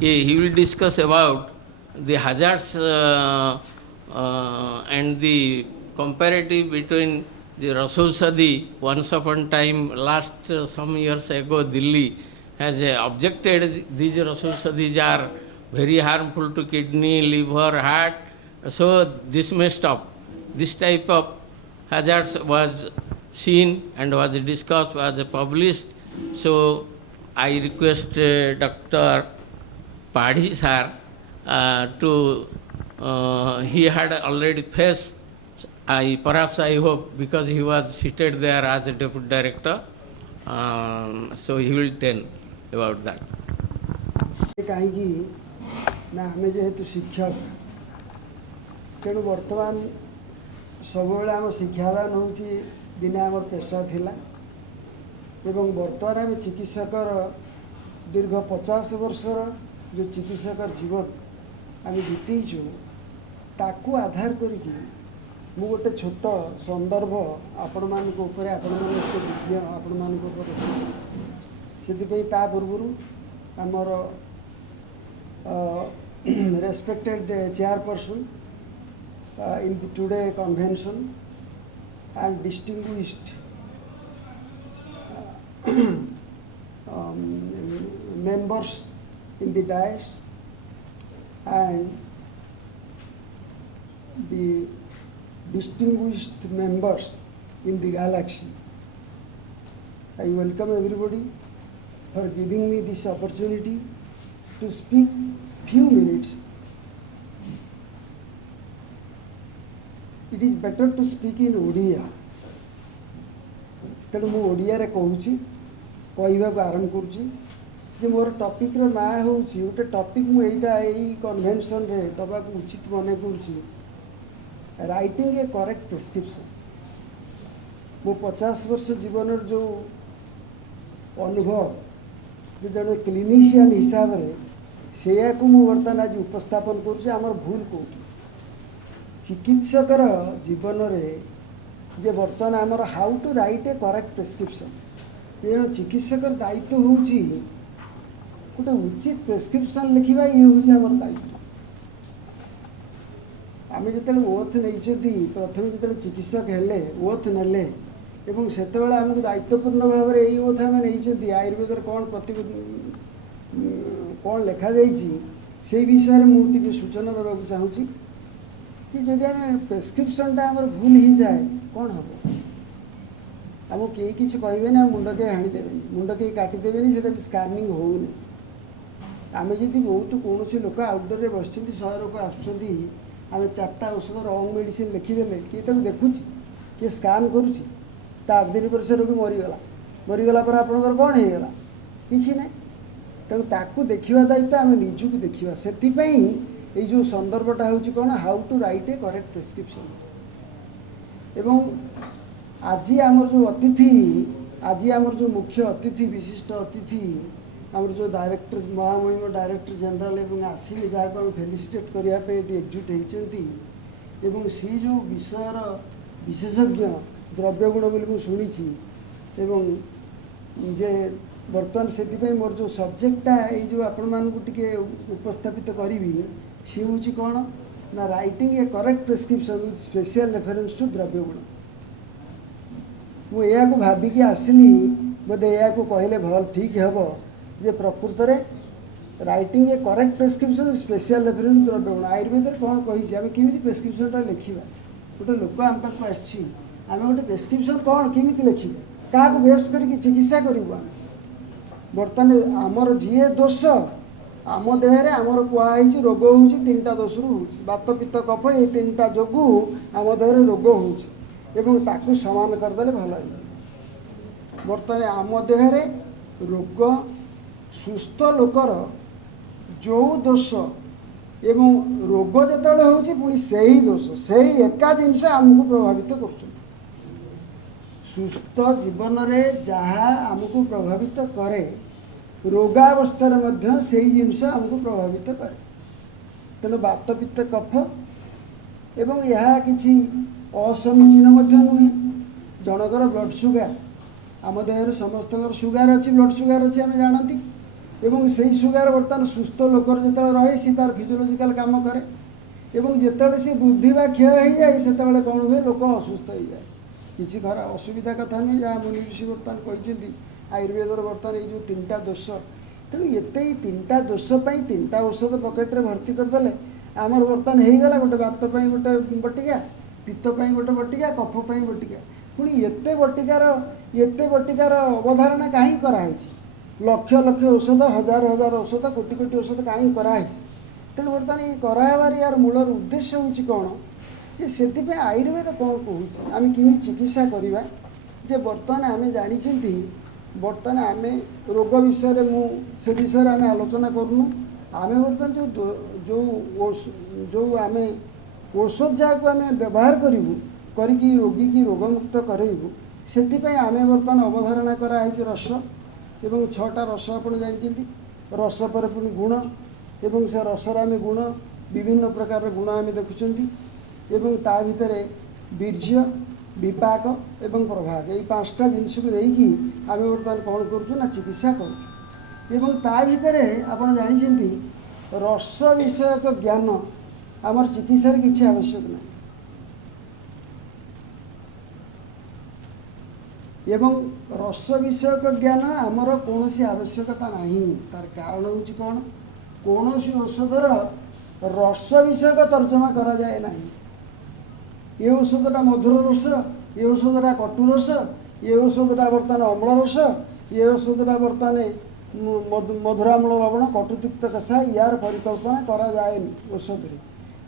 He will discuss about the hazards and the comparative between the Rasool Sadi. Once upon time, last some years ago, Delhi has objected these Rasool Sadis are very harmful to kidney, liver, heart. So this may stop. This type of hazards was seen and was discussed, was published. So I request Dr. Padhi sir he had already faced, perhaps I hope, because he was seated there as a deputy director, so he will tell about that. कहीं ना आम जेहेतु शिक्षक तेणु बर्तमान सब आम शिक्षादान हूँ दिने आम पेशा थिला एवं बर्तमान आम चिकित्सकर दीर्घ 50 वर्षर जो चिकित्सकर जीवन आम बीतईचु ताकू आधार करिकी मु गोटे छोट संदर्भ आपण मानक ऊपर आपण मानक से ता पूर्व आमर respected chairperson in the today convention and distinguished members in the dais and the distinguished members in the galaxy. I welcome everybody for giving me this opportunity to speak few minutes. It is better to speak in Odia. तेणु मु ओडिया रे कहूची कहवा को आरंभ करुची जे मोर topic रो ना होची उटे topic मु एटा एई कन्वेंशन रे दबा को उचित मने करुची राइटिंग ए करेक्ट प्रेस्क्रिप्शन. मु 50 वर्ष जीवन जो अनुभव जो जड़े क्लिनिशियन हिसाब रे से बर्तमान आज उपस्थापन कर भूल कौटी चिकित्सकर जीवन रे जे बर्तमान आमर how to write a correct prescription ये चिकित्सकर दायित्व हूँ गोटे उचित प्रेस्क्रिप्शन लिखा ये हूँ आमर दायित्व. आम जो ओथ नहीं प्रथम जो चिकित्सक हेले ओथ नेले एवं से आमको दायित्वपूर्ण भाव में यही ओथ आम नहीं आयुर्वेद कौन प्रति कौन लिखा से विषय में मुझे सूचना देवाक चाहूँगी कि जदि आम प्रेस्क्रिप्शनटा आम भूल ही जाए कौन हम आम कई किसी कहे ना मुंड के हाणीदेवे मुंड कई काटिदेवे से स्कानिंग होनी आम जदि बहुत कौन लोक आउटडोर में बस 100 लोक आसुँच आम 4टा औषध रंग मेडिसिन लिखिदेले किए देखुच किए स्कान करुच्ची 8 दिन पर से रोगी मरीगला पर आपंकर कौन होगा कि ना तेणु ताकू देखा दायित्व आम निजुक देखा से ये जो संदर्भटा हूँ कौन how to write a correct prescription. एवं आज आमर जो अतिथि आज आमर जो मुख्य अतिथि विशिष्ट अतिथि आमर जो डायरेक्टर महामहिम डायरेक्टर जनरल एवं आसिले जहाँ को फेलिसिटेट करने एकजुट होती एवं सी जो विषयर विशेषज्ञ द्रव्यगुण बोली शुणी एवं जे बर्तमान से मोर जो सब्जेक्टा ये जो आपण मानू टिके उपस्थापित करी सी हूँ कौन ना writing a correct prescription with special reference to Dravyaguna. मुझे भाविकी आसली बोधे या कहले भल ठीक हे जे प्रकृत में writing a correct prescription special reference Dravyaguna Ayurveda कौन कही आम केमी प्रेस्क्रिप्शनटा लिखा गोटे लोक आम पाक आम गोटे प्रेस्क्रिप्शन कौन केमी लिखे क्या बेस करके चिकित्सा करूँ बर्तमान आमर जी दोष आम देहरे आमर कहुई रोग हूँ 3टा दोष हूँ बात पित्त कफ ये 3टा जो आम देहरे रोग हो ताकू सामान करदे भल बर्तमान आम देहरे रोग सुस्थ लोकर जो दोष एवं रोग जिते हूँ पुणी से ही दोष से ही एका जिनस आमको प्रभावित कर सुस्थ जीवन में जहाँ आमको प्रभावित करे रोगावस्था से ही जिनस आमको प्रभावित करे. तेणु बात पित्त कफ एवं यह किसी असमीचीन नुहे जनकर ब्लड सुगार आम देह समस्त सुगार अच्छी ब्लड सुगार अच्छी आम जानती एवं से सुगार बर्तमान सुस्थ लोकर जो रहे सी तार फिजियोलॉजिकल काम करे एवं जिते सी वृद्धि बा क्षय हो जाए से कौन हुए लोक असुस्थ हो जाए किसी खरा असुविधा कथा नुहे जहाँ मुनि ऋषि बर्तमान कहते आयुर्वेद बर्तमान ये जो 3टा दोष तेणु एत 3टा दोष पर 3टा औषध पकेट्रे भर्ती करदे आमर बर्तमान हो गला गोटे बात गोटे बटिका पित्त गोटे बटिका कफ बटिका पुणी एत बटिकार अवधारणा कहीं कराई लक्ष लक्ष औषध हजार हजार औषध कोटि कोटि औषध कहीं कराई तेणु बर्तमान ये कराबार यार मूलर उद्देश्य हूँ कौन जे से आयुर्वेद कौन कहूँ आम कि चिकित्सा करवा जे बर्तमान आम जानी बर्तमान आम रोग विषय से विषय आम आलोचना करूँ आम बर्तमान जो आम औषध जहाँ को आम व्यवहार करूँ करी रोगी की रोगमुक्त करेबू से आम बर्तमान अवधारणा कराई रस एवं 6टा रस आप जानते रस पर पुणी गुण एवं से रसर आम गुण विभिन्न प्रकार गुण आम देखुं एवं ता भितर वीर्य विपाक एवं प्रभाव ये 5टा जिनस को लेकिन आम बर्तमान कौन करुँ ना चिकित्सा करुँ ता भितर आप जानते रस विषयक ज्ञान आमर चिकित्सा किसी आवश्यक ना एवं रस विषयक ज्ञान आमर कौन सी आवश्यकता नहीं तार कारण हूँ कौन कौन सी औषधर रस विषयक तर्जमा करा जाए ना ये औषधटा मधुर रस ये औषधटा कटु रस ये औषधटा बर्तमान अम्ल रस ये औषधटा बर्तमान मधुराम्ल लवण कटुतिक्त कषा यार परिकल्पना करा जाए औषध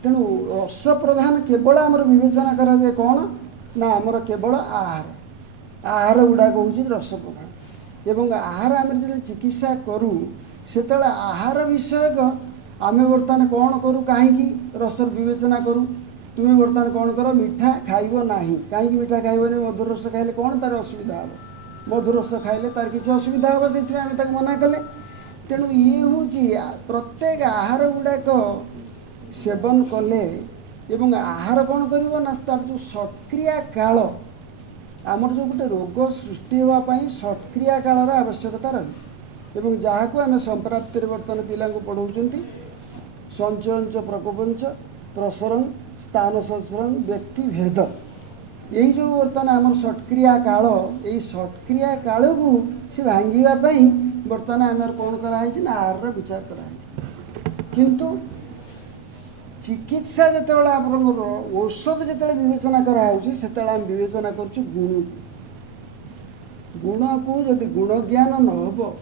तेणु रस प्रधान केवल आमर विवेचना करा जाए कौन ना आमर केवल आहार गुड़ाक हूँ रस प्रधान एवं आहार आम जो चिकित्सा करूँ से आहार विषयक आम बर्तमान कौन करूँ कहीं रस विवेचना करूँ तुम्हें बर्तमान कौन कर मीठा खाइब ना कहीं मीठा खाइबनी मधुर रस खाइले कौन तार असुविधा हम मधुर रस खाइले तार किसी असुविधा हम से आम मना कले तेणु ये हूँ प्रत्येक आहार गुड़ाक सेवन कले एवं आहार कौन कर तार जो सक्रिया काल आमर जो गोटे रोग सृष्टि होगापाई सक्रिया कालर आवश्यकता रही एवं जहाँ को आम संप्राप्ति बर्तमान पिला पढ़ाऊँ संचयंच प्रकोपंच प्रसरंग स्थान संसरण व्यक्ति भेद यही जो बर्तमान आम सक्रिया काल यही सक्रिया काल को सी भांगापी बर्तमान आम कौन कराई ना आहार विचार कराई किंतु चिकित्सा जितेबाला आप औषध जिते विवेचना कराऊँगी से आम विवेचना करुँ गुण को जदि गुण ज्ञान न हो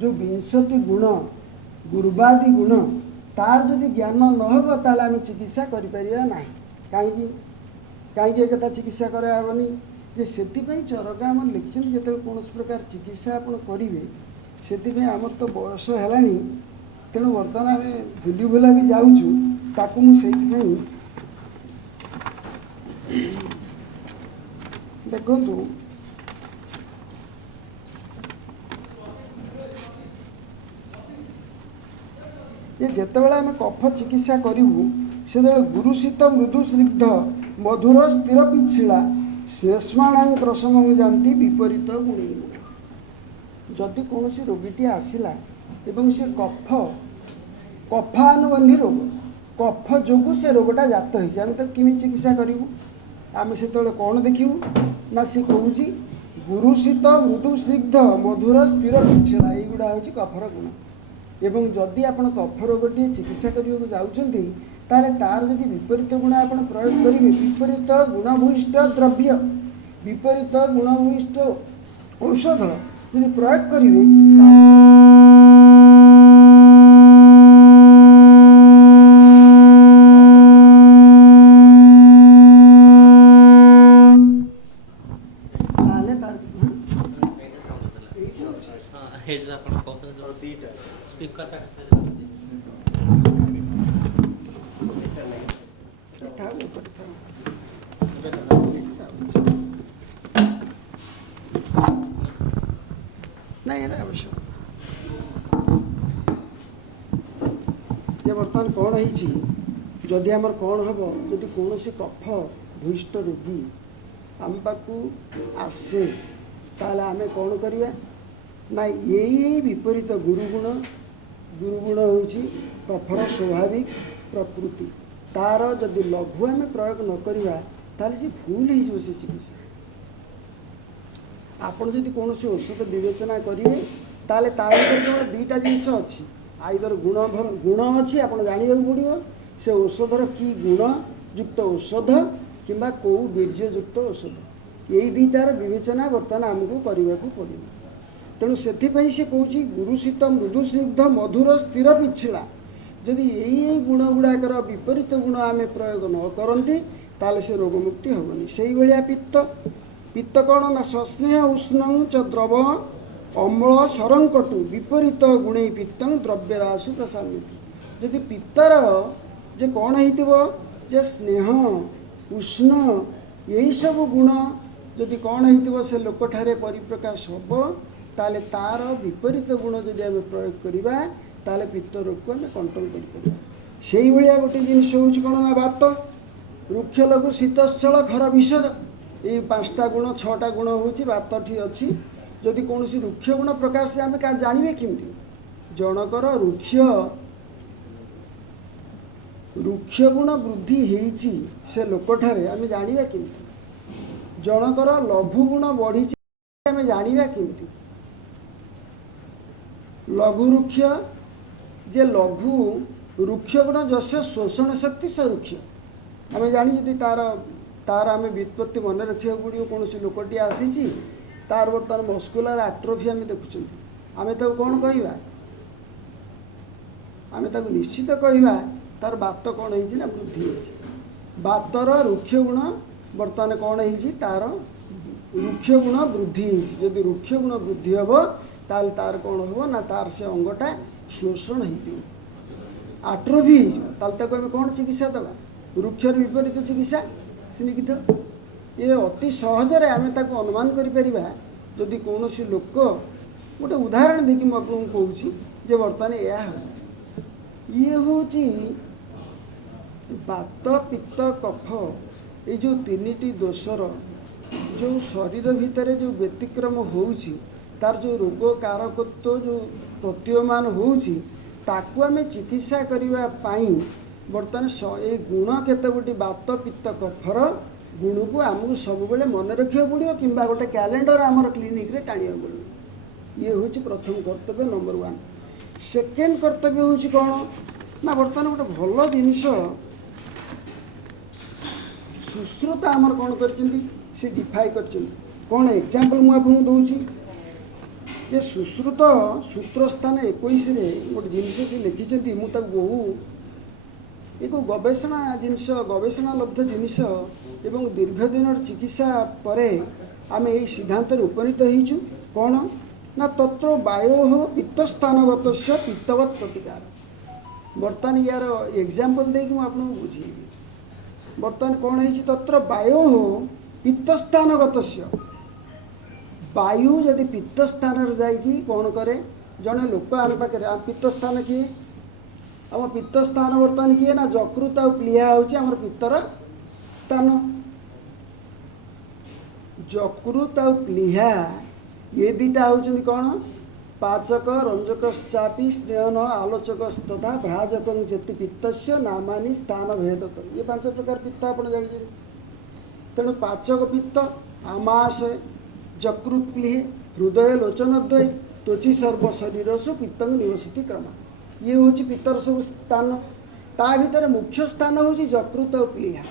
जो 20 गुण गुरुबादी गुण तार जदि ज्ञान न हो ताल आम चिकित्सा करें कहीं कहीं एक चिकित्सा कराबनी जे से चरका आम लिखिं जो कौन प्रकार चिकित्सा आप करेंगे से आमर तो बयस है तेणु बर्तमान आम भूली भुला भी जाऊँ ताकू मुझे देखु ये जितेबाला आम कफ चिकित्सा करूँ से गुरुशीत मृदु स्निग्ध मधुर स्थिर पिछिला शेषमाण प्रसंग जानती विपरीत गुणी जदि कौन रोगीटी आसला एवं से कफानुबंधी रोग कफ जो से रोगटा जात हो तो किमी चिकित्सा करूँ आम से कौन देखू ना सी कहूँ गुरुशीत मृदु स्निग्ध मधुर स्थिर पिछड़ा युवा हूँ कफर गुण एवं जदि आप कफ रोगटी चिकित्सा करने को जाऊँगी ताले तार जदि विपरीत गुण आप प्रयोग करेंगे विपरीत गुणभूष्ट द्रव्य विपरीत गुणभूष्ट औषध जदि प्रयोग करेंगे बर्तमान कौन है जदि आमर कौन हम जदि कौन सी कफ भूष्ट रोगी आम पाक आसे ताले आमे कौन करवा ना यही विपरीत गुरुगुण हूँ कफर स्वाभाविक प्रकृति तार जदि लघु आम प्रयोग न करवा ताले से भूल हो से चिकित्सा आपड़ जदि कौन औषध विवेचना करेंगे ताले केवल दुईटा जिनस अच्छी आईदर गुण अच्छी आप जानवा पड़ो से औषधर कि गुण युक्त औषध किंबा कौ बीर्युक्त औषध यही दुईटार विवेचना बर्तमान आमको करने को पड़ो तेणु से कौच गुरुशीत मृदुस्निग्ध मधुर स्थिर पिछड़ा जदि यही गुण गुड़ाकर विपरीत गुण आम प्रयोग न करती ताले से रोगमुक्ति हेनी से भाया पित्त पित्त कौन ना सस्नेह उष्ण च द्रव अम्ल सरंकटु विपरीत गुणे पित्त द्रव्यराशु प्रसाम्यति जदि पित्तर जे कौन हो स्नेह उष्ण यही सब गुण जदि कौन हो से लोक ठारे परिप्रकाश हम ताले तार विपरीत गुण जदि आम प्रयोग करवा ताले पित्त रोग को आम कंट्रोल कर गोटे जिनस हूँ कौन ना बात रुक्ष लघु शीतस्थल खर विषद ये 5टा गुण 6टा गुण हूँ बातटी अच्छी जदि कौन रुक्ष गुण प्रकाश से आम जानवे किमती जनकर रुक्ष गुण वृद्धि होती से लोकठारे आम जानवा किमती जनकर लघु गुण बढ़ी आम जानवा किमती लघु रुक्ष जे लघु रुक्ष गुण जस्य शोषण शक्ति से रुक्ष आम जानी जदि तार तार आम व्युत्पत्ति मन रखा पड़ो कौन लोकटी आसी तार बर्तमान मस्कुलर आट्रोफी आम देखुं आम तो कौन कहवा आम ताको निश्चित कहवा तार बात कौन है वृद्धि बातर रुक्ष गुण बर्तमान कौन है तार रुक्ष गुण वृद्धि जदि रुक्ष गुण वृद्धि हम ताल तार कौन हो ना तार से अंगटा शोषण हो आट्रोफी हो कौन चिकित्सा दबा रुक्षर विपरीत चिकित्सा स्निग्ध ये अति सहजरे आम ताको अनुमान करिपरिबा जदि कौन लोक गोटे उदाहरण देखिए मुझे कहूँ जे बर्तमान यह ये हूँ बात पित्त कफ ये जो 3टी दोषर जो शरीर भितर जो व्यतिक्रम होउछि तार जो रोग कारकत्व जो प्रतीयमान होउछि ताकू आम चिकित्सा करने पाई बर्तमान ये गुण केते गोटी बात पित्त कफर गुण को आमको सब बेले मन रखा पड़ो कि गोटे कैलेंडर आमर क्लिनिक रे टाणिया पड़ो ये हूँ प्रथम कर्तव्य नंबर 1 सेकेंड कर्तव्य हूँ कौन ना बर्तमान गोटे भल जिनिस सुश्रुता आमर कौन कर डिफाई कर कौन एग्जाम्पल मुझे दूसरी जे सुश्रुत सूत्र स्थान 21 गोटे जिनस से लिखिं मुझे बहु एक गवेषणा जिनस गवेषणा लब्ध जिनस एवं दीर्घ दिन चिकित्सा परे आम यही सिद्धांत उपनीत होइछु कौन ना तत्र वायो पित्तस्थानगत पित्तवत् प्रतिकार बर्तमान यार एग्जाम्पल देकी मुझे बुझेबी बर्तमान कौन है तत्र वायो पित्तस्थानगत वायु जदि पित्तस्थान जाइकी कौन करे जड़े लोक आम पाखे आम पित्तस्थान किए आम पित्तस्थान बर्तमान किए ना जकृत आ प्लीहा हूँ पित्तर स्थान जकृत आ प्लीहा ये दुटा हूँ कौन पाचक रंजकश्चापि स्नेहन आलोचक तथा भ्राजक चेति पित्तस्य नामानि स्थान भेदत ये 5 प्रकार पित्त आप जानी तेणु पाचक पित्त आमाशय जकृत प्लीहे हृदय लोचनद्वय त्वचि सर्व शरीरसु पित्तंग निवसति क्रम ये हूँ पित्तर सब स्थान ता भीतर मुख्य स्थान हूँ जकृत और प्लीहा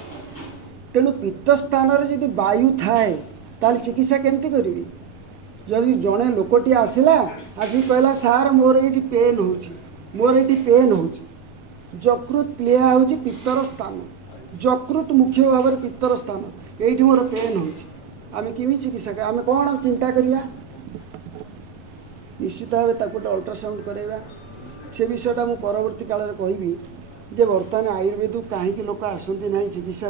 तेणु पित्त स्थान जदि वायु थाए ताल चिकित्सा केमती करी जदि जड़े लोकटी आसला आसिक कहला सार मोर ये पेन हो जकृत प्लीहा हूँ पित्तर स्थान जकृत मुख्य भाव में पित्तर स्थान ये मोर पेन हो आम किमी चिकित्सा आम कौन चिंता करवा निश्चित भाव गोटे अल्ट्रासाउंड करवा से विषयटा मुझे परवर्ती काल में कहबी जे बर्तमान आयुर्वेद कहीं लोक आसती ना चिकित्सा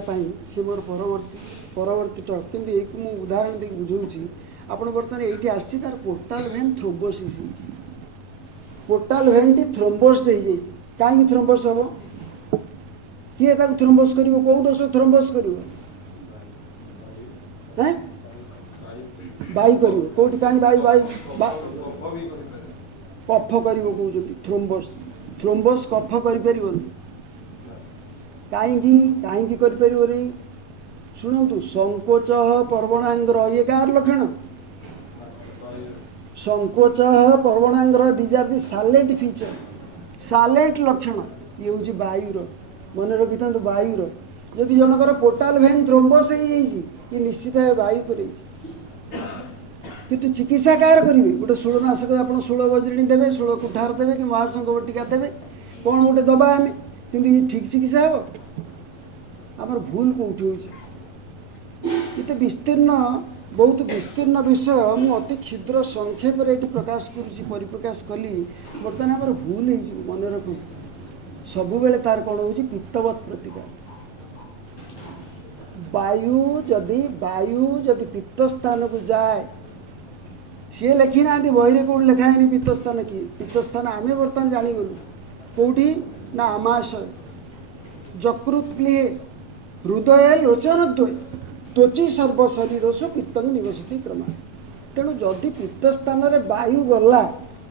से मोर परवर्ती टक कि मुझे उदाहरण दे बुझाऊँगी आप बर्तमान ये आसी तार पोर्टाल भेन थ्रोम्बोसिस पोर्टाल भेन टी थ्रोम्बोस्ट हो कहीं थ्रोम्बोस हम किए थ्रोम्बोस कर कौ दोष थ्रोम्बोस कर बाई कर कौटी कहीं बाई कफ करिवो कहउछंती थ्रोम्बस थ्रोम्बस कफ करि परिबोनी काहेकि करि परिबो रे शुणु संकोच पर्वणांग्र ये कार लक्षण संकोच पर्वणांग्र these are the silent feature silent लक्षण ये हूँ वायुर मन रखी था वायुर जदि जनकर पोर्टाल भेन थ्रोम्बस हो ये निश्चित वायु कर किंतु चिकित्सा कार करेंगे गोटे शूलनाशक आप शूल बज्रिणी देवे शूल कुठार देवे कि महासंघ बटिका देवे कौन गोटे दबा आम कि ये ठीक चिकित्सा हे आमर भूल कौटी होते विस्तीर्ण बहुत विस्तीर्ण विषय मु अति क्षुद्र संक्षेप ये प्रकाश करुँची परिप्रकाश कली बर्तमान आमर भूल हो मन रखु सबु बेले तार कौन हो पित्तवत प्रतिकार वायु जदि पित्त स्थान को जाए सी लिखी ना बही कौट लिखाए पित्त स्थान किए पित्त स्थान आम बर्तमान जाणीगलु कौटी ना आमाशय जकृत प्लीहे हृदय लोचन द्वय त्वची सर्वशरीरसु पित्तंग निवसति क्रम तेणु जदि पित्त स्थान रे वायु गला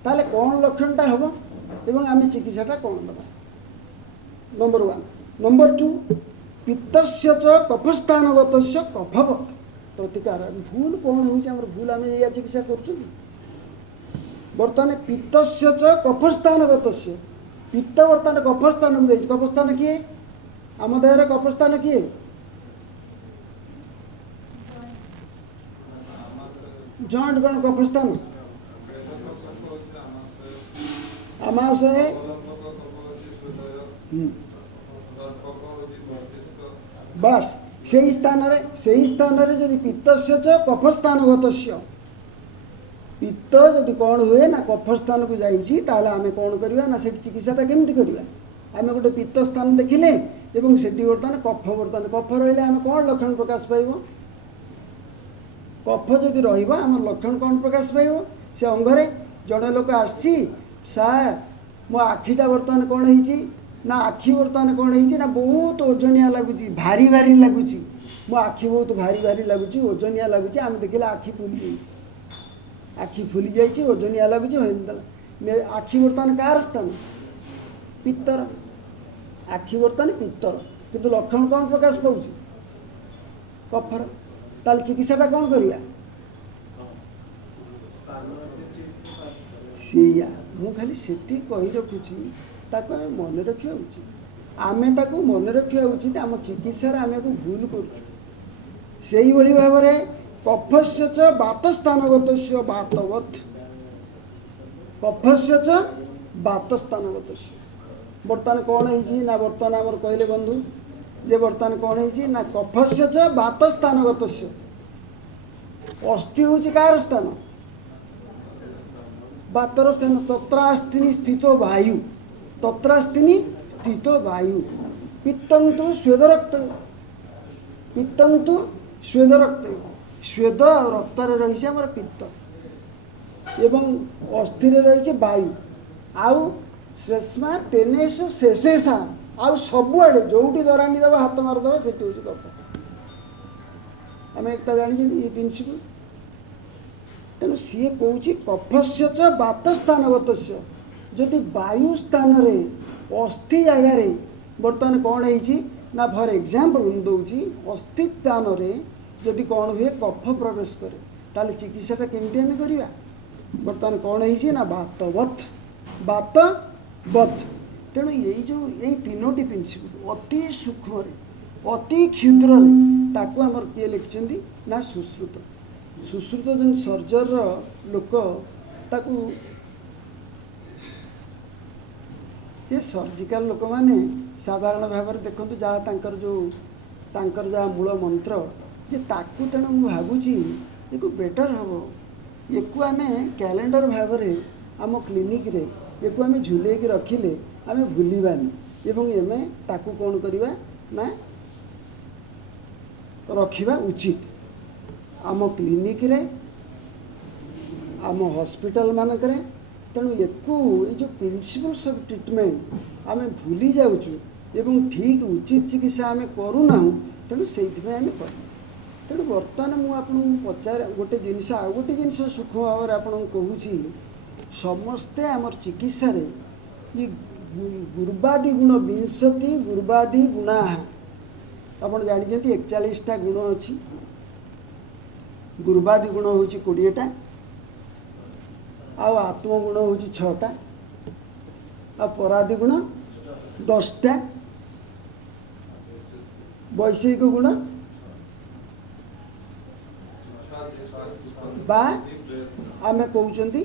ताले कौन लक्षणटा हम एवं आम चिकित्साटा कौन दबा नंबर 1 नंबर 2 पित्तस्य च कफस्थानगत कफवत प्रतिकार भूल कौन हो भूल आम या चिकित्सा कर बर्तमान पित्तस्य च कफस्थानगत पित्त बर्तमान कफस्थान को जाइए कफस्थान किए आम देहर कफस्थान किए जॉइंट कौन कफस्थान आमाशय बस से ही स्थान रे जदि पित्तस्य च कफस्थानगत पित्त जदि कौन हुए ना कफस्थान को जाइए आम कौन करवा ना से चिकित्साटा केमती करवा आम गोटे पित्त स्थान देखिले एवं से बर्तमान कफ रही आम कौन लक्षण प्रकाश पाइब कफ जदि रम लक्षण कौन प्रकाश पाइब से अंगरे जड़े लोक आसी मो आखिटा बर्तमान कौन हो ना आखि बर्तमान कौन हो ना बहुत ओजनिया लगुच भारी भारी लगुच मो आखि बहुत भारी भारी लगुच ओजनिया लगुच आम देखिले आखि फुली जाइए ओजनिया लगुच आखि बर्तमान कार स्थान पित्तर आखि बर्तमान पित्तर किंतु लक्षण कौन प्रकाश पाँच कफर ताल चिकित्साटा कौन करिया सीया मु खाली सेति कही रखुची ताको आम मन रखा उचित आम ताको मन रखा उचित आम चिकित्सार आम को भूल करुचु से भाव में कफस्य च बातस्थानगत बातवत कफस्य च बातस्थानगत बर्तमान कौन है ना बर्तमान आमर कहले बंधु जे बर्तमान कौन है ना कफस्य च बातस्थानगत अस्थि हूँ कार स्थान बातर स्थान तत्रास्थिनि स्थितो वायु तत्रास्थिनि स्थितो वायु पित्तंतु स्वेद रक्त पित्तंतु स्वेद रक्त स्वेद और रक्त रही आम पित्त एवं अस्थि रही वायु आउ श्रेष्मा तेनेशु शेषेशा आउ सबुआड़े जोटी दराणी दबा हाथ मारदे से कफ आम एक जानी ये प्रिंसिपल तेणु सी कौच कफस्य च बातस्थानगत जदि वायु स्थान रे अस्थि जगार बर्तमान कौन है फॉर एग्जांपल दूची अस्थि स्थान रे जदि कौन हुए कफ प्रवेश करे ताले चिकित्साटा केमती आम करवा बर्तमान कौन है बातवत बातवत तेणु यही जो यही तीनोटी प्रिंसिपल अति सूक्ष्म अति क्षुद्र ताकू आमर किए लिखिं ना सुश्रुत सुश्रुत जो सर्जर लोक ताकू ये सर्जिकल लोक मैंने साधारण भाव में देखते जहाँ जहाँ मूल मंत्र जे ताकू तेणु मुझे भावुची ये बेटर हम एक आम कैलेंडर भाव में आम क्लिनिक रे एक आम झुले रखिले आम भूलवानी एवं एम ताकू कौन करवा ना रखा उचित आम क्लिनिक रे आम हॉस्पिटल मानक तेणु एकू ये जो प्रिंसिपल्स ऑफ ट्रीटमेंट आम भूली जाऊँ एवं ठीक उचित चिकित्सा आम करूना तेणु से आम कर तेणु बर्तमान मुझे पचार गोटे जिनस आउ गोटे जिनस सूक्ष्म भाव में आपको कहूँ समस्ते आमर चिकित्सा रे ये गुरुबादी गुण विंशति गुरुबादी गुणा आपण जानते 41टा गुण अच्छी गुरुबादी गुण हूँ 20टा आत्मगुण हूँ 6टा परादी गुण 10टा वैषयिक गुण बा आमे कहउचंती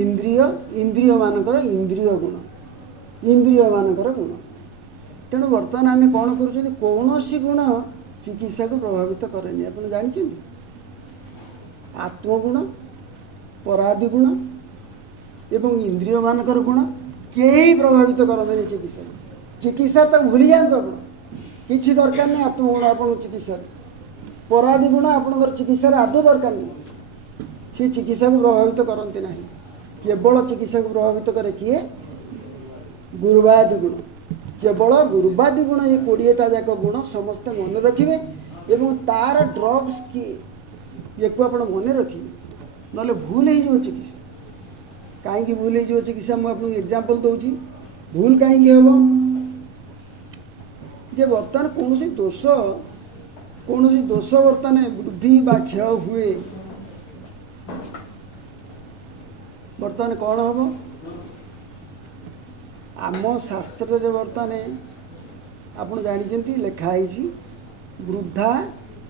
इंद्रिय इंद्रिय मानकर इंद्रिय गुण तेणु बर्तमान आम कौन कर कौन गुण चिकित्सा को प्रभावित करेनि आप जानते आत्मगुण परादि गुण एवं इंद्रिय मानकर गुण कहीं प्रभावित करते चिकित्सा चिकित्सा तक भूली जातु आप किसी दरकार नहीं आत्मगुण आप चिकित्सा परादि गुण आपंकर चिकित्सा आदौ दरकार नहीं सी चिकित्सा को प्रभावित करते ना केवल चिकित्सा को प्रभावित करे किए गुरुबादी गुण केवल गुरुबादी गुण ये 20टा जाक गुण समस्ते मन रखिए एवं तार ड्रग्स किए को आप मन रखिए ना भूल हो चिकित्सा कहीं भूल हो चिकित्सा मुझे एग्जांपल दूसरी भूल कहीं हम जे बर्तमान कौन दोष बर्तमान वृद्धि बा क्षय हुए बर्तमान कौन हम आम शास्त्र रे बर्तमान आप जानते लिखाई वृद्धा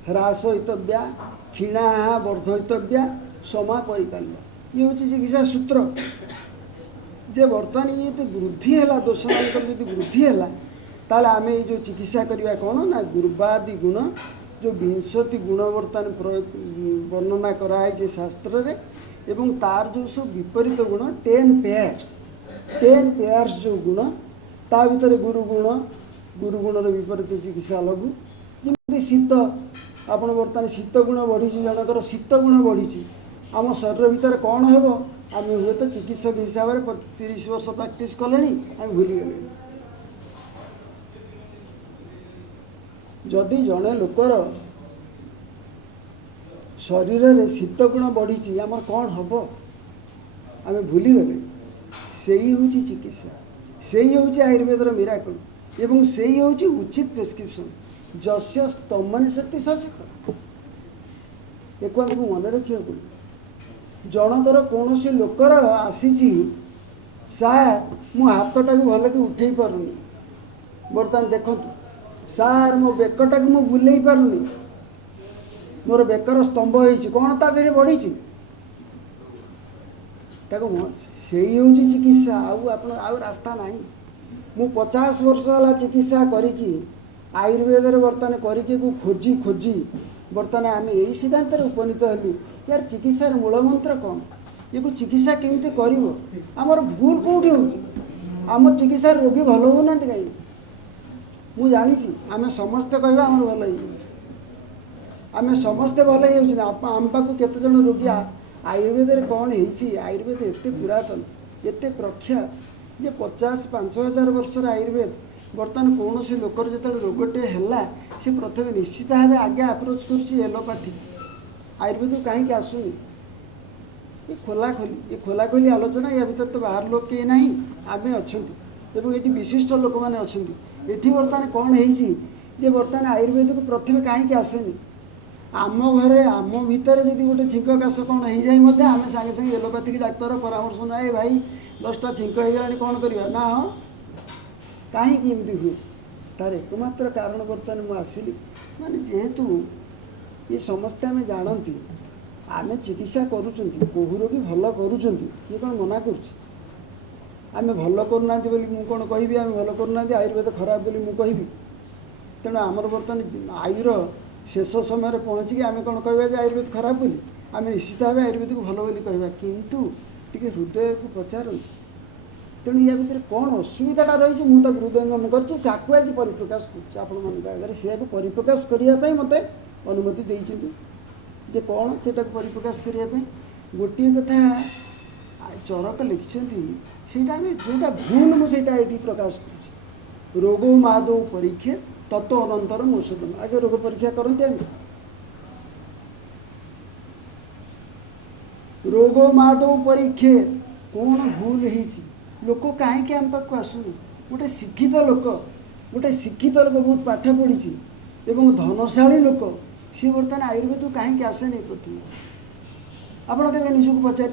ह्रासयितव्या क्षीणा वर्धयितव्या समा परिकाल्य ये हूँ चिकित्सा सूत्र जे बर्तमान ये वृद्धि है दोष मान वृद्धि है ताल आम ये जो चिकित्सा करवा कौन ना गुरुबादी गुण जो विंशति गुण बर्तमान प्रयोग वर्णना कराई शास्त्र रे एवं तार जो सब विपरीत गुण 10 पेयर्स जो गुण ता भीतर गुरुगुण विपरीत चिकित्सा लघु जमी शीत आप बर्तमान शीत गुण बढ़ी जनकर शीत गुण बढ़ी आम शरीर भितर कौन हम आम हुए तो चिकित्सक हिसाब से 30 वर्ष प्रैक्टिस कले आम भूली गले जदि जड़े लोकर शरीर में शीत गुण बढ़ी आम कौन हम आम भूली गले से ही हूँ चिकित्सा से ही हूँ आयुर्वेदर मिराकल एवं से ही हूँ उचित प्रेस्क्रिप्शन जस्य स्तम्भनी शक्ति शासित एक आमको मन रखा पड़े जनकर कौन लोकर आसी सार मो हाथटा को भल कि उठे पारुनी बर्तमान देखु सार मो बेकटा को मु बुले पारुनी मोर बेकर स्तंभ हो कौन ता देहरे बढ़ी से ही हूँ चिकित्सा आउ रास्ता ना मु 50 वर्ष है चिकित्सा करी आयुर्वेद बर्तमान करके खोजी खोजी बर्तमान आम यही सिद्धांत उपनीत हलु यार चिकित्सार मूल मंत्र कौन ये को चिकित्सा केमती कर भूल कौटी हो आम चिकित्सा रोगी भल होना कहीं मुझे जानी आम समस्ते कहवा आम भल आम समस्ते भल आम पाक केते जन रोगी आयुर्वेद कौन है आयुर्वेद एत पुरातन एत प्रख्यात जे 50-5,000 वर्षर आयुर्वेद बर्तमान कौन से लोकर जो रोगटे है सी प्रथम निश्चित भाव आगे आप्रोच कर एलोपैथी आयुर्वेद कहीं आसुनी ये खोला खोली आलोचना या भीतर तो बाहर लोग कहीं ना आम अच्छा ये विशिष्ट लोक मैंने अच्छा ये बर्तमान कौन है बर्तमान आयुर्वेद को प्रथम कहीं आसेनी आम घरे आम भितर जब गोटे छींक काश कौन हो जाए आम सागे सागे एलोपैथिक डाक्तर परामर्श ना ए भाई 10टा छींक हो गला कौन करवा ना हाँ कहीं हुए तार एकमात्र कारण बर्तमान मुझे आसली माने जेहेतु ये समस्ते आम जानती आम चिकित्सा करूँ बहु रोगी भल करूँ किए कौन मना करें भल करना मुझे कौन कहि आम भल करना आयुर्वेद खराब बोली मुझे कहि तेणु आमर बर्तमान आयुर शेष समय पहुँचिकी आम कौन कह आयुर्वेद खराब बोली आम निश्चित भाव आयुर्वेद को भल बोली कहवा किंतु टिके हृदय को पचार तेणु या भितर कौन असुविधाटा रही मुझे हृदयंगम करके आज परिप्रकाश कर परिप्रकाश करने मत अनुमति देते जे कौन से परिप्रकाश करने गोटे कथा चरक लिखिं जोटा भूल मुझे प्रकाश कर रोग मादौ परीक्षे तत्व अनंतरम औषधम आगे रोग परीक्षा करते रोग मादौ परीक्षे कौन भूल है लोक कहीं आम पाक आसुनी गोटे शिक्षित लोक बहुत पाठ पढ़ी एवं धनशाली लोक सी बर्तमान आयुर्वेद कहीं आसेनी प्रथम आपड़ के निजक पचार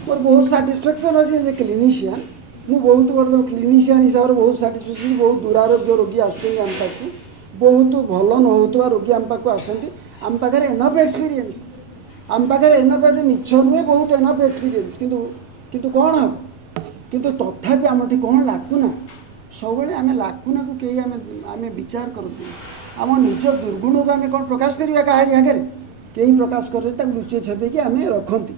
मोर बहुत साटिस्फैक्शन अच्छे एज ए क्लिनिशियन मु बहुत बड़ क्लिनिशियन हिसाब से बहुत साटिस्फैक्शन बहुत दुरारोग्य रोगी आसुच्च आम पाक बहुत भल न होता रोगी आम पाक आसती आम पाखे एनफ एक्सपीरियंस आम पाखे एनफ मिछ नुहे बहुत एनफ एक्सपीरियंस किंतु कौन हम किंतु तथापि आम कौन लाकुना सब आम लाकुना को कहीं आम विचार करते आम निज दुर्गुण को आम कौन प्रकाश करवा कहारी आगे कहीं प्रकाश कर लुचे छपेक आम रखती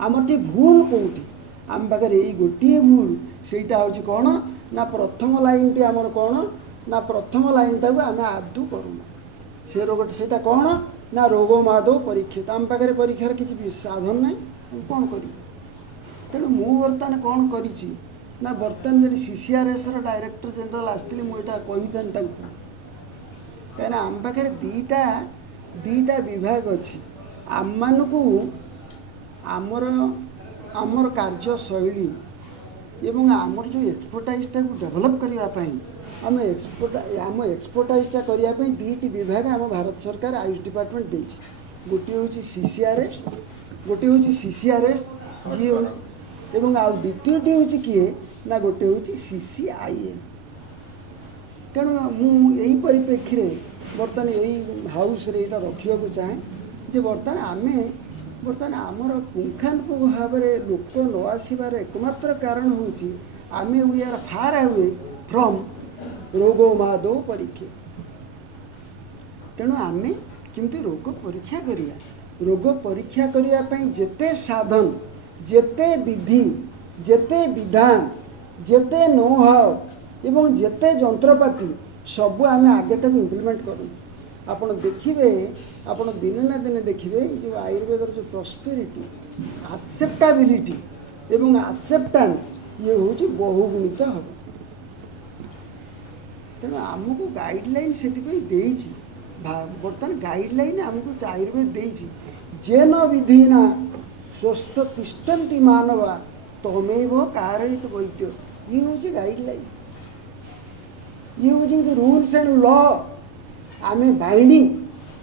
आमटी भूल कौटी आम पाखे यही गोटे भूल सेटा हूँ कौन ना प्रथम लाइन टी आमर कौन ना प्रथम लाइन टाक आम आदू करूना से रोग से कौन ना रोग मादो परीक्षित आम पाखे परीक्षार किसी साधन ना कौन कर तेणु मु बर्तमान कौन करी ना बर्तमान जो CCRS डायरेक्टर जनरल आसती मुझे कही कहीं आम पाखे दीटा विभाग अच्छी आम मानू आमर आमर कार्यशैली एवं आमर जो एक्सपर्टाइजटा को डेभलप करने आम एक्सपर्टाइजटा करने दीटी विभाग आम भारत सरकार आयुष डिपार्टमेंट दे गोटे हूँ CCRS गोटे हूँ CCRS जी एवं आ द्वितीयटी हूँ किए ना गोटे हूँ CCIM तेणु मुझे परिप्रेक्षी में बर्तमान यही हाउस रे रखा चाहे जे बर्तमान आमर पुंखानुपुंख भाव में लोक न आसबार एकमात्र कारण हूँ आम we are far away from रोग मादो परीक्षा तेणु आम केमती रोग परीक्षा करिया रोग परीक्षा करने जेते साधन जेते विधि जेते विधान जेते नो हाउ एवं जेते जंत्रपाति सब आम आगे तक इम्प्लीमेंट करूँ आपण देखिए आपण दिने ना दिने देखिए जो आयुर्वेद जो प्रॉस्पेरिटी एक्सेप्टेबिलिटी एवं एक्सेप्टेंस ये हूँ बहुगुणित हम तेणु आमको गाइडलाइन से बर्तमान गाइडलाइन आमको आयुर्वेद देती जेन विधिना स्वस्थ तिष्ठन्ति मानवा तमेव कारयित वैद्य ये हूँ गाइडलाइन ये हूँ रूल्स एंड लॉ आम बाइंडिंग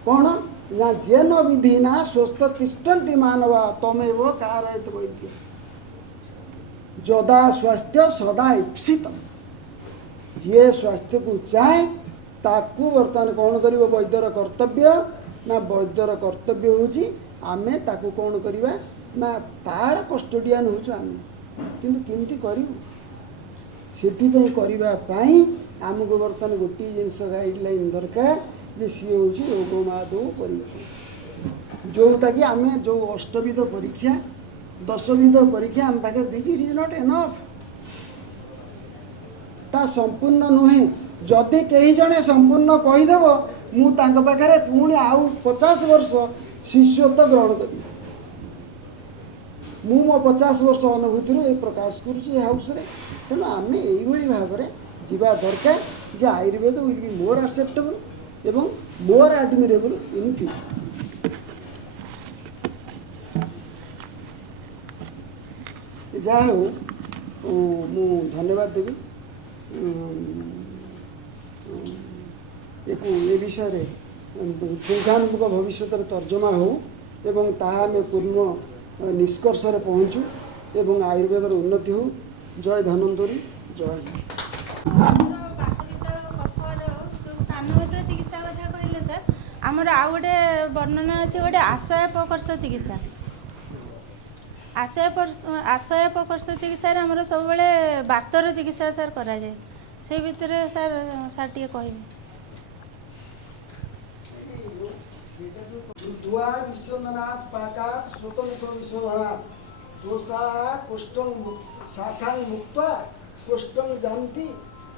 कौन ना जेन विधिना स्वस्थ तिष्ठन्ति मानवा तमेव कारयित वैद्य जदा स्वास्थ्य सदा ईप्सित जी स्वास्थ्य को चाहे ताकू बर्तमान कौन कर वैद्यर कर्तव्य ना वैद्यर कर्तव्य हूँ आम ताकू कौन करवा ना तार कस्टोडियन हूँ आम किंतु केमती करूँ से आमको बर्तमान गोटे जिनस गाइडलाइन दरकार जे सी हूँ रोग मादो परीक्षा जोटा कि आम जो अष्टविध परीक्षा 10विध परीक्षा आम पाखे दी इट इज नॉट एनफ ता संपूर्ण नुहे जदि कई जने संपूर्ण कहीदेव मुझे पुणी आउ 50 वर्ष शिष्यत्व ग्रहण करी मो 50 वर्ष अनुभूति ये प्रकाश करुँच हाउस रे तेणु आम यही भाव में जीवा दरकार जे Ayurveda will be more acceptable एवं मोर एडमिरेबल इन फ्यूचर जहाँ हो मु धन्यवाद देवी ये विषय पुंखानुपुंख भविष्य तर्जमा हो एवं ताहा में पूर्ण निष्कर्ष पहुँचू एवं आयुर्वेद उन्नति हो जय धन्वंतरी जय चिकित्सा कथा कहले सर आमर आउ गोटे वर्णना अच्छे गोटे आशय प्रकर्ष चिकित्सा आशय प्रकर्ष चिकित्सा आमर सब बातर चिकित्सा सर कराए से भितर सर सर टे कह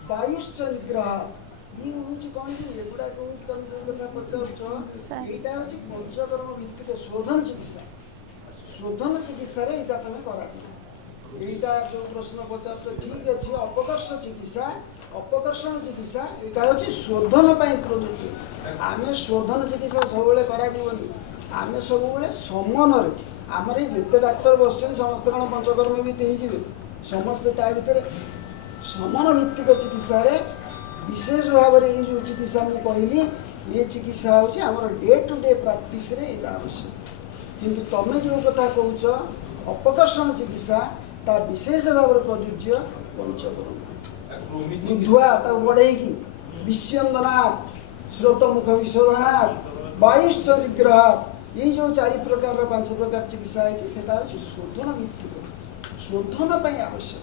वायुश्च निग्रह ये हूँ कौन कि एगुड़ा तुम जो कथा पचार यहाँ हूँ पंचकर्म भित्तिक शोधन चिकित्सा रे तुम करा यहाँ जो प्रश्न पचार ठीक अच्छे अपकर्ष चिकित्सा अपकर्षण चिकित्सा यहाँ हूँ शोधन प्रयोज्य आम शोधन चिकित्सा सब आम सब समन आमर जिते डाक्तर बस समस्ते कौन पंचकर्म भी हो समस्ते ता भर समन भित्तिक चिकित्सा विशेष भाव में ये जो चिकित्सा मुझे कहली ये चिकित्सा हूँ आम डे टू डे प्राक्टिस आवश्यक किंतु तुम जो कथा कौच अपकर्षण चिकित्सा ता विशेष भाव में प्रयोज्य पंचकर्म बुधुआ बढ़ेगी विश्वंदनाथ स्रोतमुख विशोधनाथ वायुश्च निग्रहात् ये जो 4 प्रकार 5 प्रकार चिकित्सा है शोधन भित्तिक शोधन आवश्यक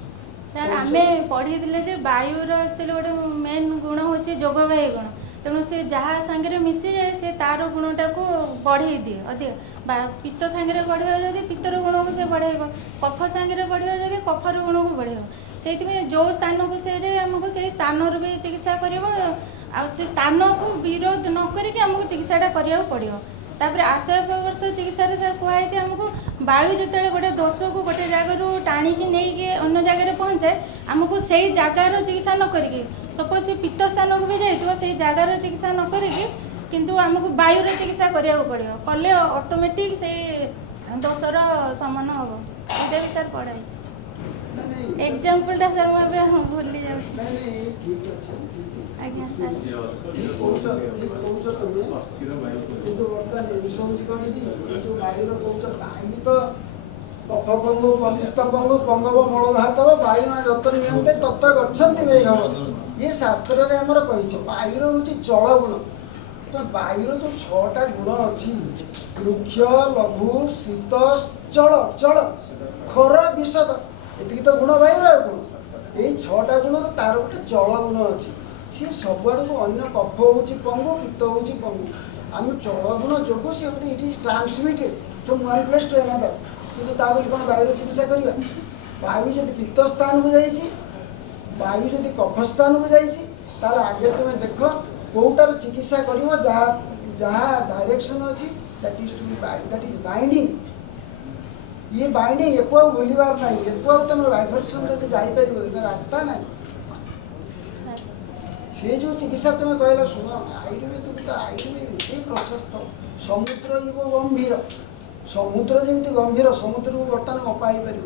सर आमे पढ़ी जे वायुर एक्चुअली गोटे मेन गुण होची जोगवायु गुण तेणु से जहाँ सांगे मिसी जाए से तार गुणटा को बढ़े दिए अधिक पित्त सांगे बढ़े जदि पित्तर गुण को से बढ़ेब कफ सांगे बढ़े जदि कफर गुण को बढ़ेब से जो स्थान को से जाए आमको से स्थान भी चिकित्सा कर स्थान को विरोध न करके आमको चिकित्साटा करा पड़ो तापर आशय वर्ष चिकित्सा सर कहुई आमको वायु जिते गोटे दोष को गोटे जगार टाणिकी नहीं अन्य जगह पहुँचाए आमको से जगार चिकित्सा न करके सपोज से पित्त स्थान को भी जाइए से जगार चिकित्सा न करके किंतु आमको वायुर चिकित्सा करा पड़ो कले ऑटोमेटिक से दोषर समन हम ये भी सर पढ़ाई एग्जाम्पलटा सर मुझे भूली जाऊँ आज्ञा सर कफपंगु पित्तपंगु पंगव मलधातव वायुना जतन नियंते तत्र गच्छन्ति मेघव ये शास्त्र रे हमर कहिछ वायुर होची जल गुण तो वायुर जो 6टा गुण अछि वृक्ष लघु शीत जल जल खरा विशद एतिक तो गुण वायुर गुण ये 6टा गुण तार गोटे जल गुण अछि सी सबुआड़ को अन्य कफ होची पंगु पित्त होची पंगु आम जल गुण जोगु से it is transmitted from one place to another किंतु ता बोली कोन वायु चिकित्सा करबा वायु जदि पित्त स्थान को जाइछि वायु जदि कफ स्थान को जाइछि तार आगे तुम देख कोटार चिकित्सा करिवो जहा जहा डायरेक्शन अछि that is to be that is binding ये बाइंडिंग एको भूलिबार नाही एको तुम वाइब्रेशन जदि जाई परिबो रास्ता नाही से जो चिकित्सा तुम कहला शुण आयुर्वेद तो आयुर्वेद ये प्रशस्त समुद्र जीव गंभीर समुद्र जमी गंभीर समुद्र को बर्तमान मपाई पार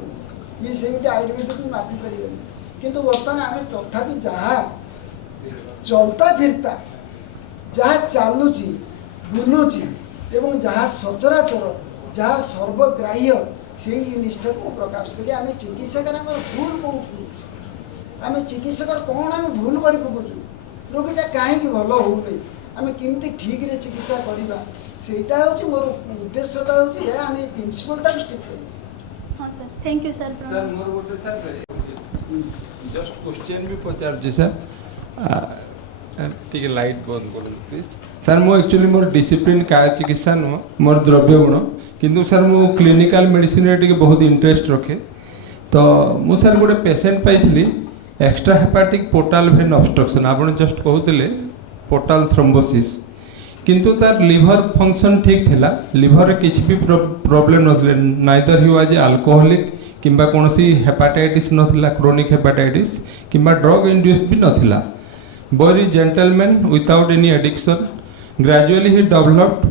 ये सेमती आयुर्वेद को मापी पार किंतु बर्तमान आम तथापि जहाँ चलता फिरता जहाँ चलुची बुलुची एवं जहाँ सचराचर जहाँ सर्वग्राह्य से जिनिसटा को प्रकाश करी आम चिकित्सक भूल कौन आम चिकित्सक कौन आम भूल कर पकाऊ रोगीटा कहीं भल होनी आम केमती ठीक रे चिकित्सा करवा सेटा हूँ मोर उद्देश्यटा हूँ आम प्रिंसिपलटा स्टिक कर हाँ sir thank you sir sir मोर गोटे सर जस्ट क्वेश्चन भी पचार सर टी लाइट बंद कर प्लीज सर मो एक्चुअली मोर डिसिप्लिन काय चिकित्सा नुह मोर द्रव्य गुण किंतु सर मो क्लिनिकल मेडिसिन रे बहुत इंटरेस्ट रखे तो मु सर गोटे पेशेंट पाई extra hepatic portal vein obstruction आप जस्ट कहते पोर्टाल थ्रोम्बोसिस किंतु तार लिवर फंक्शन ठीक थिला लिवर किसी भी प्रॉब्लम नथिले नाइदर ही वाज अल्कोहलिक किंबा कोनसी हेपाटाइटिस नथिला क्रोनिक हेपाटाइटिस किंबा ड्रग इंड्यूस्ड भी नथिला very gentleman without any addiction gradually he developed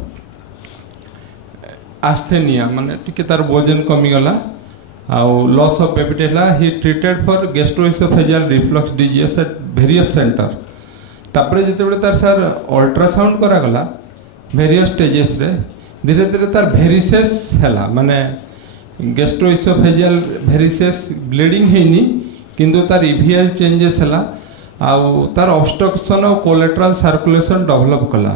asthenia माने टिके तार वजन कमी गला आउ loss of appetite he treated for gastroesophageal reflux disease at various centre तापरे जिते तार सर अल्ट्रासाउंड करागला वेरियस स्टेजेस रे धीरे धीरे तार भेरिसेस हैला माने गैस्ट्रोइसोफेजियल भेरिसेस ब्लीडिंग हेनी किंतु तार इविएल चेंजेस हैला आउ तार ऑब्स्ट्रक्शन और कोलेट्रल सर्कुलेशन डेवलप कला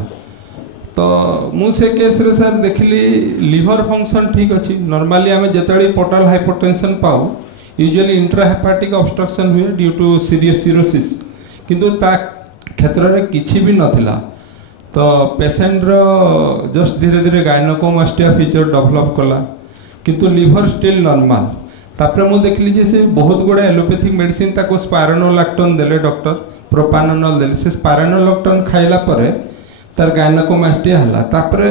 तो मु से केस रे सर देखली लिवर फंक्शन ठीक अच्छी नॉर्मली आम जिते पोर्टल हाइपरटेंशन पाऊ यूजुअली इंट्राहेपाटिक ऑब्स्ट्रक्शन हुए ड्यू टू सीरियस सिरोसिस किंतु ता क्षेत्र में किसी भी नथिला तो पेशेंट रो जस्ट धीरे धीरे गायनोकोमास्टिया फीचर डेवलप कला किंतु लिवर स्टिल नॉर्मल तापर मु देखली जे से बहुत गुड़ा एलोपैथिक मेडिसिन ताको स्पाइरोनोलैक्टोन देले डॉक्टर प्रोपानोल देले से स्पाइरोनोलैक्टोन खाइला परे तार गायनोकोमास्टिया हला तापरे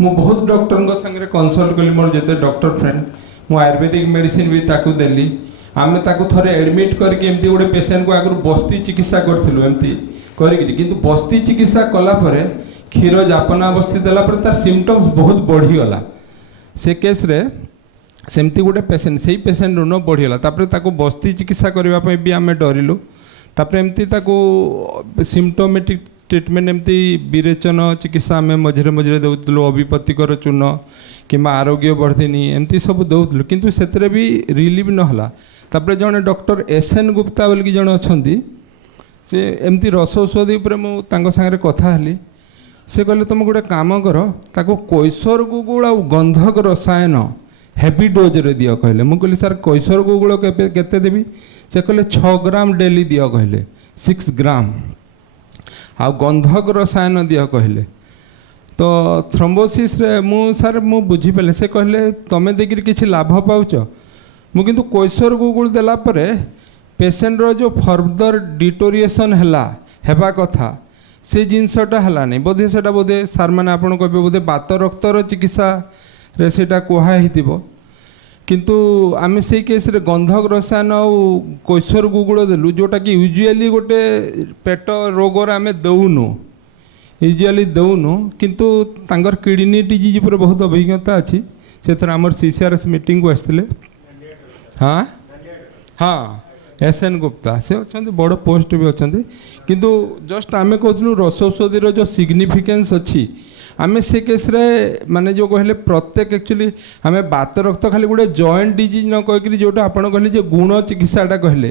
मु बहुत डॉक्टर संगे कंसल्ट कली मोर जते डॉक्टर फ्रेंड मु आयुर्वेदिक मेडिसिन भी ताकू देली आम ताको थरे एडमिट करके एमती गोटे पेसेंट को आगु बस्ती चिकित्सा करथिलु एमती करिक किंतु बस्ती चिकित्सा कला परे क्षीर जापना बस्ती देला परे तार सिम्पटम्स बहुत बढ़ी गला से केस रे सेमती गोटे पेसेंट से पेसेंट ऋण बढ़ीगला तापर ताको बस्ती चिकित्सा करने भी आम डरिलु तापर एमती ताको सिम्पटोमेटिक ट्रिटमेंट एमती विरेचन चिकित्सा आम मझे मझे देउतलु अभिपतिकर चूर्ण किंबा आरोग्य वर्धिनी एमती सब देउतलु किंतु सेतरे भी रिलीव नहला तापर जने डॉक्टर SN गुप्ता बोलिकी जने अछंती से एमती रस औषधि उपर मु तांको संगे कथा हली से कहले तुम गोटे काम कर ताको कैसर गुगुल आ गंधक रसायन हेवी डोज रे दियो कहले मु कहली सर कैसर गुगुल केते देबी से कहले 6 ग्राम डेली दियो कहले 6 ग्राम आ गंधक रसायन दियो कहले तो थ्रोम्बोसिस रे मु सर मु बुझी पेले से कहले तमे देखिर किछि लाभ पाउच मु किंतु कैसर गुगुल देला परे पेशेंट रो जो फर्दर डिटोरिएशन हैला हेबा कथा से जिनसटा हैला नहीं बोधे सेटा बोधे सार माने आपण कहबे बोधे बात रक्तर चिकित्सा रे सेटा कोहा हितिबो किंतु आमे से केस रे गंधक रसायन और कैसर गुगुल देलु जोटा कि यूजुअली गोटे पेट रोग रे आमे दउनु यूजुअली दउनु किंतु तांगर किडनी डिजीज पर बहुत अभिज्ञता अछि से थर हमर CCRS मीटिंग को आस्थिले हाँ हाँ SN गुप्ता से अच्छा बड़ पोस्ट भी अच्छा किंतु जस्ट आम कहूँ रस औषधि जो सिग्निफिकेन्स अच्छी आम से केस रे माने जो कहले प्रत्येक एक्चुअली आम बात रक्त खाली गोटे जॉइंट डिजीज न कहीकि जोटा आप कहले जो गुण चिकित्साटा कहले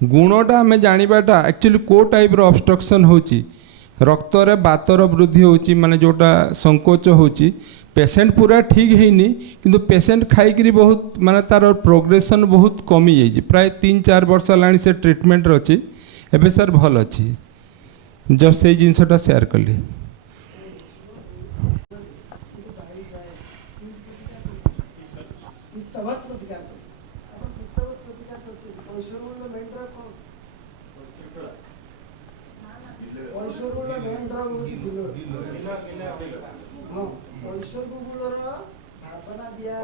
गुणटा आम जानाटा एक्चुअली को टाइप ऑब्स्ट्रक्शन होची रक्त रे बातर वृद्धि होची माने जोटा संकोच होची पेशेंट पूरा ठीक है किंतु पेशेंट खाई बहुत माने तार प्रोग्रेसन बहुत कमी जाइए प्राय 3-4 वर्ष लानी से ट्रीटमेंट अच्छी एवं सर भल अच्छी जस्ट से जिनसटा शेयर कली कैसर गुगुलर भावना दिया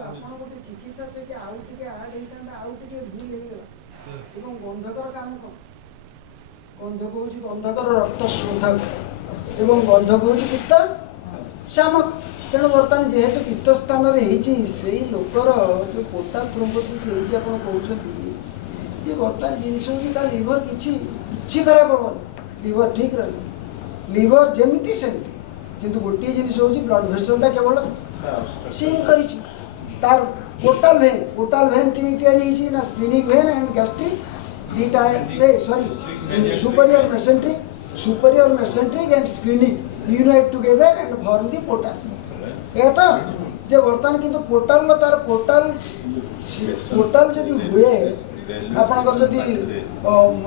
आपन गोटे चिकित्सा से कि आउ टिके आड होता आउ टिके भूल हो गंधकर काम कौन गंधक हूँ गंधकर रक्त शोधक एवं गंधक हूँ पित्त शामक तेणु बर्तमान जेहेतु पित्त स्थान से लोकर जो पोर्टाल थ्रोम्बोसिस आप कहते बर्तमान जिनस हूँ लिवर कि खराब हेनी लिवर ठीक रही लिवर जमीती सेमती किंतु गोटे जिनिस हूँ ब्लड भेसलटा केवल सिंक कर पोर्टाल भेन किमी ना स्प्लिनिक भेन एंड गैस्ट्रिक दीटा sorry superior mesenteric and splenic unite together and form the portal ये तो जे बर्तमान किंतु पोर्टाल तार पोर्टाल जदि हुए आपनकर जदि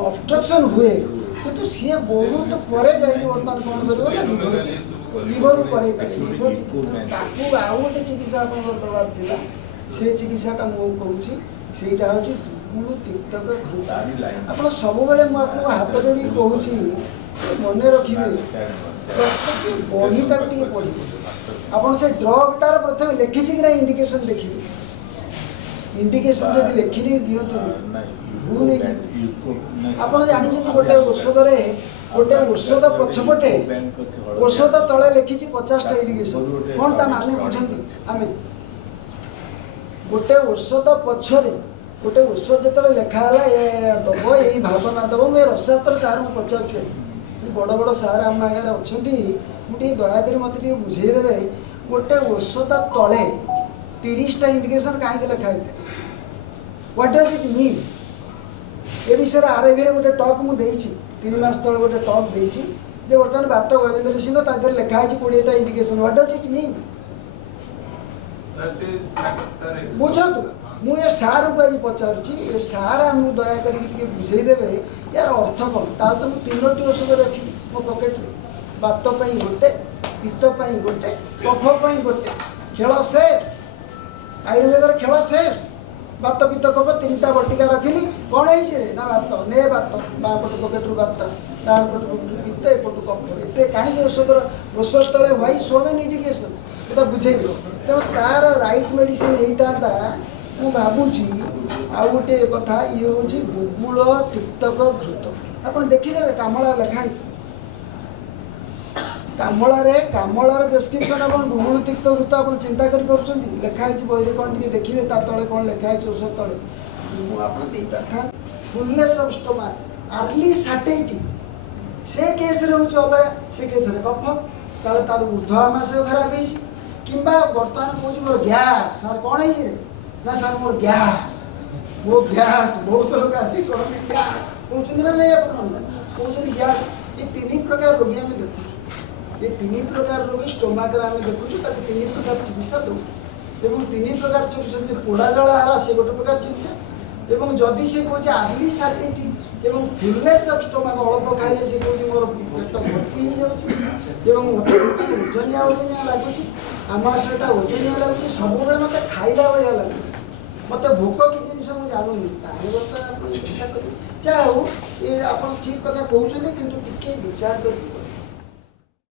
ऑब्स्ट्रक्शन हुए किंतु सी बहुत परे जाइए बर्तमान कौन कर लिवर पर लिवर ताकू आउ गोटे चिकित्सा आपनकर दबार थिला से चिकित्साटा मु कहूँ सेटा हूँ दुकुलु तिक्तक घृता आप सब बेले मुझे हाथ जोड़ी कहूँ मन रखिए प्रत्येक बहीटा टे पढ़े आपड़ से ड्रगटार प्रथम लिखी कि ना इंडिकेशन देखिए इंडिकेशन जब लिखिनी दिंतु भूल आप जानते गोटे औषध गोटे औषध पछपटे औषध तले लिखी 50टा इंडिकेशन कौन ता माने बुझती आम गोटे औषध पछरे गोटे औषध जो लिखाला ये दब यही भावना दब मुझे रसायत्र सार को पचार बड़ बड़ सार आम आगे अच्छा मुझे दयाकोरी मत बुझेदेवे गोटे औषध तले 30टा इंडिकेशन कहीं लिखाई व्हाट डज इट मीन ए विषय आरएवी गोटे टॉक मुझे 3 मास तले गोटे टॉक देती जे बर्तमान बात गजेंद्र सिंह तादर लिखाई 20टा indication what does it mean बुझु मुझे सार को आज पचारुची ये सार आमको दयाकोरी बुझेदेवे यार अर्थ कौन ताल तो मुझे 3टी औषध रखी मो पकेट बात गोटे पित्त गोटे कफ गोटे खेल शेष आयुर्वेदर खेल शेष बात पित्त कफ 3टा बटिका रखिली कौन है ना बात ने बात बाँ पट पकेट्रु बात डाण पट पित्त एपटू कफ एत कहीं औषध तले वाई सो मेनी इंडिकेशंस बुझेबी तेणु तार राइट मेडिसिन होता मु भावुची आउ गोटे कथा ये हूँ गुगुल तिक्तक घृत आप देखिदेवे कामला लिखाई कामलार प्रेस्क्रिप्शन आप गुगुल तिक्त घृत आप चिंता कर लिखाई बही कौन टे देखिए तले कौन लिखाई औषध तले मुझे फुलनेस ऑफ स्टोमक अर्ली सैटिटी से केस अलग से केस कफ ताले तार ऊर्ध्वामाशय खराब हो किंबा बर्तमान कौच मोर गैस सर कौन है ना सर मोर गैस बहुत लोग आसिक कहते गैस कहते ना नहीं कहते गैस ये तीन प्रकार रोगी आम देखु ये तीन प्रकार रोगी स्टोमक आम देखु तीन प्रकार चिकित्सा दूँ तीन प्रकार चिकित्सा पोड़ा जला है से गोटे प्रकार चिकित्सा एवं जदि से कहे अर्ली सैटिटी एवं फुलनेस ऑफ स्टोमक अल्प खाइले से कहे मोर पेट भर्ती हो जाऊँ मत ओजनिया लगुच आमाशयटा ओजनिया लगुच सब मत खाइला भाया लगुच मत भोक कि जिन मुझे जानूनी चिंता कर चाहे हो ये आप ठीक कथा कहते कि विचार कर